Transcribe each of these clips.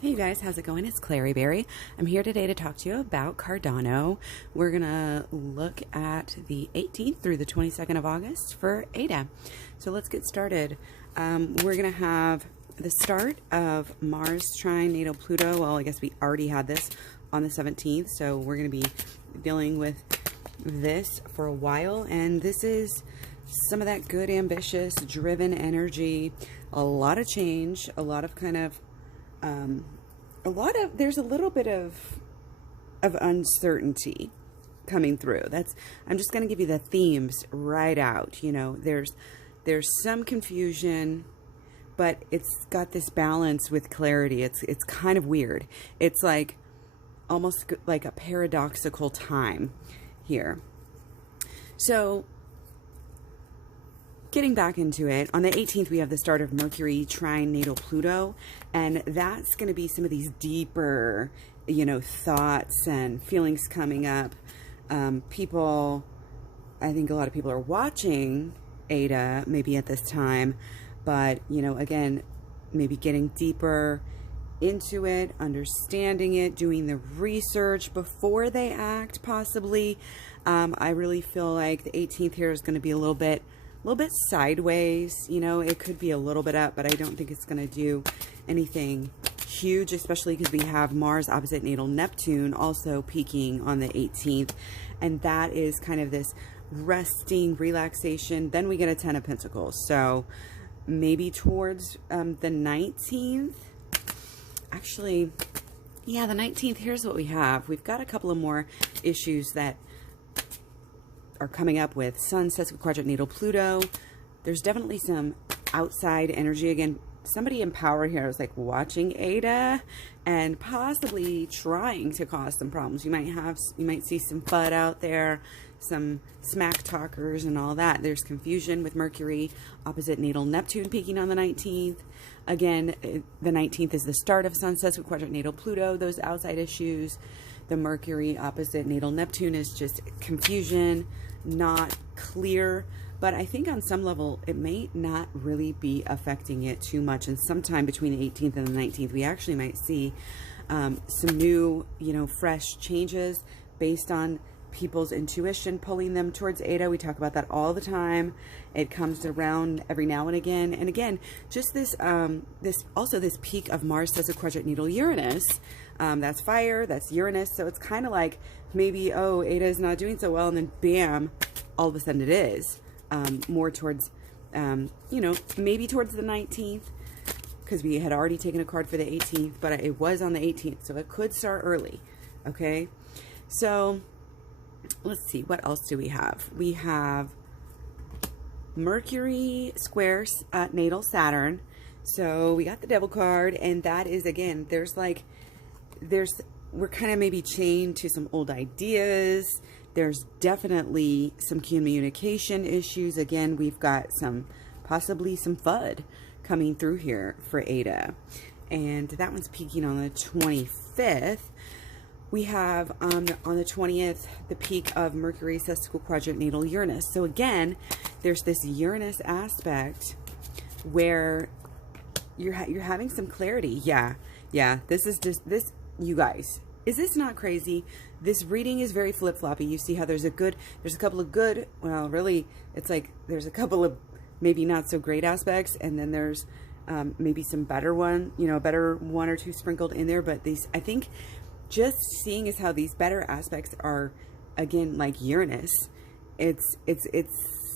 Hey guys, how's it going? It's Clary Berry. I'm here today to talk to you about Cardano. We're going to look at the 18th through the 22nd of August for ADA. So let's get started. We're going to have the start of Mars trine natal Pluto. Well, I guess we already had this on the 17th, so we're going to be dealing with this for a while. And this is some of that good, ambitious, driven energy, a lot of change, a lot of kind of there's a little bit of uncertainty coming through. I'm just going to give you the themes right out. You know, there's some confusion, but it's got this balance with clarity. It's kind of weird. It's like almost like a paradoxical time here. So getting back into it, on the 18th, we have the start of Mercury trine natal Pluto, and that's going to be some of these deeper, thoughts and feelings coming up. I think a lot of people are watching Ada maybe at this time, but, again, maybe getting deeper into it, understanding it, doing the research before they act, possibly. I really feel like the 18th here is going to be a little bit sideways. It could be a little bit up, but I don't think it's going to do anything huge, especially because we have Mars opposite natal Neptune also peaking on the 18th, and that is kind of this resting relaxation. Then we get a 10 of Pentacles, so maybe towards the 19th. Actually, yeah, the 19th, here's what we have. We've got a couple of more issues that are coming up with Sun, sesquiquadrate natal Pluto. There's definitely some outside energy. Again, somebody in power here is like watching Ada and possibly trying to cause some problems. You might see some FUD out there, some smack talkers and all that. There's confusion with Mercury opposite natal Neptune peaking on the 19th. Again, the 19th is the start of Sun, sesquiquadrate natal Pluto, those outside issues. The Mercury opposite natal Neptune is just confusion, not clear, but I think on some level it may not really be affecting it too much. And sometime between the 18th and the 19th, we actually might see some new, fresh changes based on people's intuition pulling them towards Ada. We talk about that all the time. It comes around every now and again. And again, just this this peak of Mars sesquiquadrate natal Uranus. That's fire, that's Uranus. So it's kind of like maybe, oh, Ada is not doing so well, and then bam, all of a sudden it is. More towards, maybe towards the 19th, because we had already taken a card for the 18th, but it was on the 18th, so it could start early. Okay, so let's see, what else do we have? We have Mercury squares natal Saturn. So we got the Devil card, and that is, again, we're kind of maybe chained to some old ideas. There's definitely some communication issues. Again, we've got possibly some FUD coming through here for Ada. And that one's peaking on the 25th. We have on the 20th, the peak of Mercury sesquiquadrate natal Uranus. So again, there's this Uranus aspect where you're having some clarity. Yeah. This is just this. You guys, is this not crazy? This reading is very flip-floppy. You see how there's a couple of good, well, really, it's like there's a couple of maybe not so great aspects, and then there's maybe some better better one or two sprinkled in there. But these, I think, just seeing is how these better aspects are, again, like Uranus, it's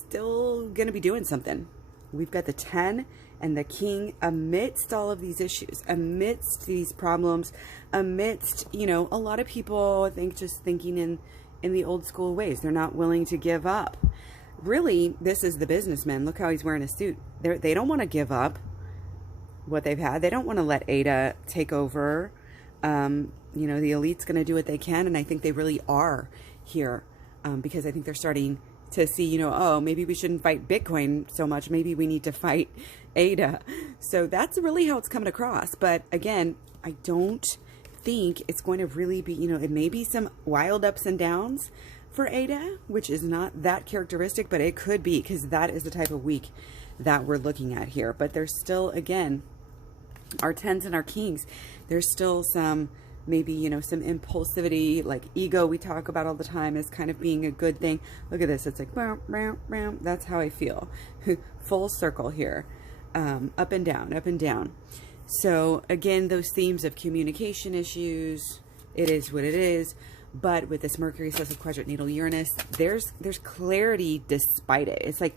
still going to be doing something. We've got the 10 and the King amidst all of these issues, amidst these problems, amidst, a lot of people, I think, just thinking in the old school ways. They're not willing to give up. Really, this is the businessman. Look how he's wearing a suit. They don't want to give up what they've had. They don't want to let Ada take over. The elite's going to do what they can, and I think they really are here, because I think they're starting to see, oh, maybe we shouldn't fight Bitcoin so much. Maybe we need to fight Ada. So that's really how it's coming across. But again, I don't think it's going to really be, it may be some wild ups and downs for Ada, which is not that characteristic, but it could be, because that is the type of week that we're looking at here. But there's still, again, our tens and our kings, there's still some, maybe, you know, some impulsivity, like ego we talk about all the time as kind of being a good thing. Look at this. It's like, bow, bow, bow. That's how I feel. Full circle here. Up and down, up and down. So again, those themes of communication issues, it is what it is. But with this Mercury sextile quadrant natal Uranus, there's clarity despite it. It's like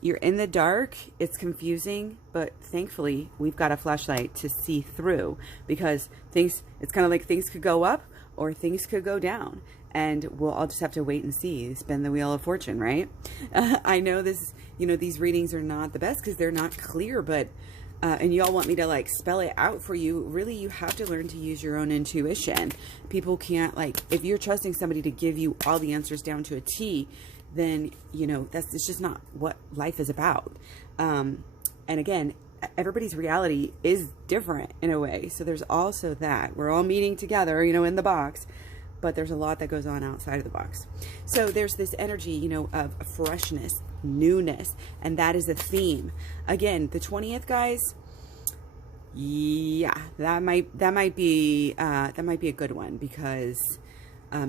you're in the dark, it's confusing, but thankfully we've got a flashlight to see through, because it's kind of like things could go up or things could go down, and we'll all just have to wait and see, spin the wheel of fortune, right? I know this, you know, these readings are not the best because they're not clear, but and y'all want me to like spell it out for you. Really, you have to learn to use your own intuition. People can't, like, if you're trusting somebody to give you all the answers down to a T, then, you know, it's just not what life is about. And again, everybody's reality is different in a way. So there's also that. We're all meeting together, you know, in the box, but there's a lot that goes on outside of the box. So there's this energy, you know, of freshness, newness, and that is a theme. Again, the 20th, guys, yeah, that might be a good one, because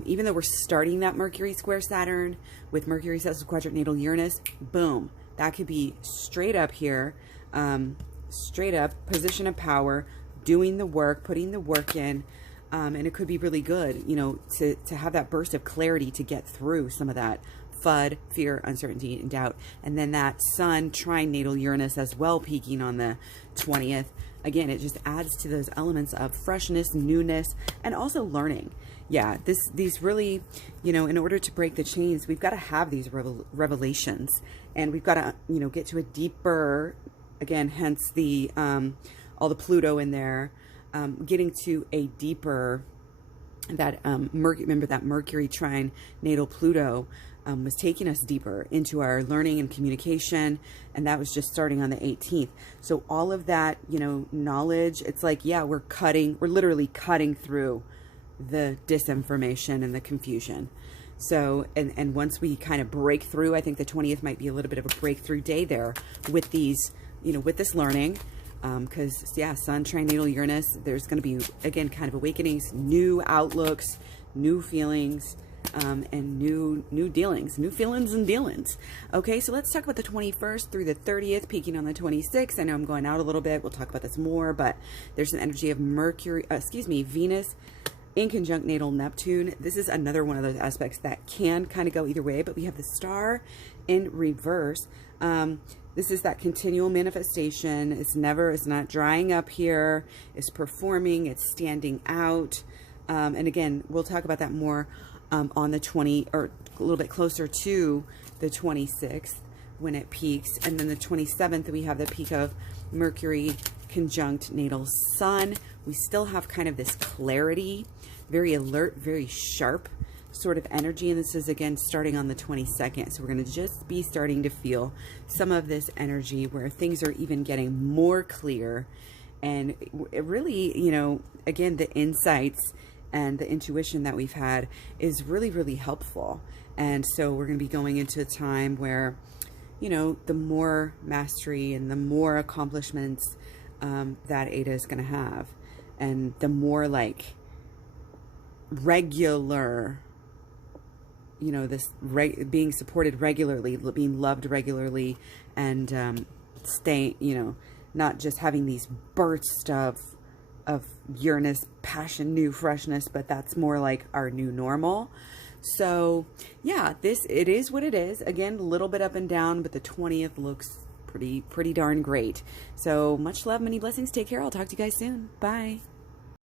even though we're starting that Mercury square Saturn with Mercury sextile quadrant natal Uranus, boom, that could be straight up here, straight up position of power, doing the work, putting the work in. And it could be really good, you know, to have that burst of clarity to get through some of that FUD, fear, uncertainty, and doubt. And then that Sun trine natal Uranus as well, peaking on the 20th. Again, it just adds to those elements of freshness, newness, and also learning. Yeah, these really, you know, in order to break the chains, we've got to have these revelations, and we've got to, you know, get to a deeper, again, hence the all the Pluto in there. Getting to a deeper, that remember that Mercury trine natal Pluto was taking us deeper into our learning and communication, and that was just starting on the 18th. So all of that, you know, knowledge, it's like, yeah, we're literally cutting through the disinformation and the confusion. So, and once we kind of break through, I think the 20th might be a little bit of a breakthrough day there with these, you know, with this learning. Because, yeah, Sun trine natal Uranus, there's going to be, again, kind of awakenings, new outlooks, new feelings, and new dealings, new feelings and dealings. Okay, so let's talk about the 21st through the 30th, peaking on the 26th. I know I'm going out a little bit. We'll talk about this more, but there's an energy of Venus in conjunct natal Neptune. This is another one of those aspects that can kind of go either way, but we have the star in reverse. This is that continual manifestation. It's not drying up here. It's performing, it's standing out. And again, we'll talk about that more on the 20, or a little bit closer to the 26th when it peaks. And then the 27th, we have the peak of Mercury conjunct natal Sun. We still have kind of this clarity, very alert, very sharp sort of energy, and this is again starting on the 22nd. So we're going to just be starting to feel some of this energy where things are even getting more clear, and it really, you know, again, the insights and the intuition that we've had is really, really helpful. And so we're going to be going into a time where, you know, the more mastery and the more accomplishments that Ada is going to have, and the more like regular, you know, this being supported regularly, being loved regularly, and staying, you know, not just having these bursts of Uranus passion, new freshness, but that's more like our new normal. So yeah, it is what it is. Again, a little bit up and down, but the 20th looks pretty darn great. So much love, many blessings. Take care. I'll talk to you guys soon. Bye.